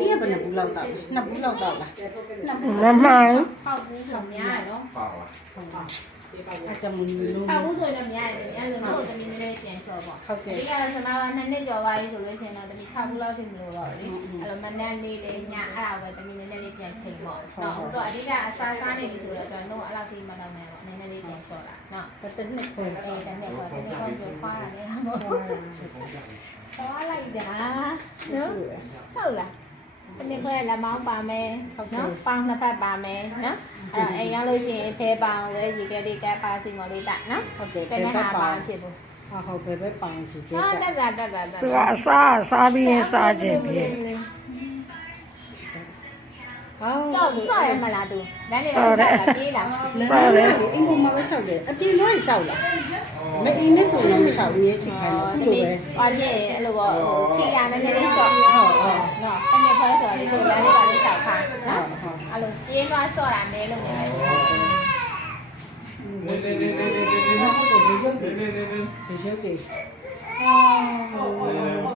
นี่เป็นนับบุญเราต่อนับบุญเราต่อละ မမှန် ข้าวบูสองอย่างเนาะ อาจจะมุนมุน ข้าวบูส่วนอย่างอย่างเนี่ยอันนี้เราจะมีไม่ได้เปลี่ยนชอบบอกဒီကလည်းစမလာနှစ်နှစ်ကျော်ပါပြီဆိုလို့ရှိရင်တော့တမီ6ခုလောက်တင်မလို့တော့လေအဲ့လိုမနက်လေးလေးညအဲ့ဒါပဲတမီနည်းနည်းလေးပြန်ချိန်ပေါ့နော်တော့အဓိကအစားစားနေပြီဆိုတော့တော့အဲ့လောက်ထိမတော့နိုင်တော့နည်းနည်းလေးပြန်လျှော့တာနော် เป็นเน็ตคน အေးတနေ့တော့တနေ့တော့ပြောခွာတာလေဟာမို့သွားလိုက်တာနော်ဟုတ်လားတနေ့ခွဲလက်မောင်းပါမယ်နော်ပေါင်းနှစ်ဖက်ပါမယ်နော်အဲ့တော့အိမ်ရောက်လို့ရှိရင်ဖဲပေါင်းလဲရေခဲလေးကပ်ပါစီမော်လေးတက်နော် โอเค တနေ့ဟာပေါင်းဖြစ်ဘူး อ่าเขาไปปังสิเจ๊ ဟာ จ้ะ တက်တာ သူကအစားပြီးရင်စားခြင်းပြီ อ้าว ဆော့ရမလားသူဒါနဲ့ဆော့တာပြေးလာ စားတယ် အိမ်ကမှာပဲလျှောက်တယ်အပြင်တော့လျှောက်လားမအင်းနဲ့ဆိုရင်လျှောက်ရေးချင်ခိုင်းတယ်ခုလိုပဲ ဟာကျအဲ့လိုပေါ့ချီရနည်းနည်းလေးဆော့ဟုတ်နော်တနေ့ခွဲဆိုတော့ဒီလိုလမ်းလေးပါလေးဆောက်ခါနော်အဲ့လိုပြေးသွားဆော့တာမဲလို့မြင်တယ် ရေရုပ်တွေရေရုပ်တွေ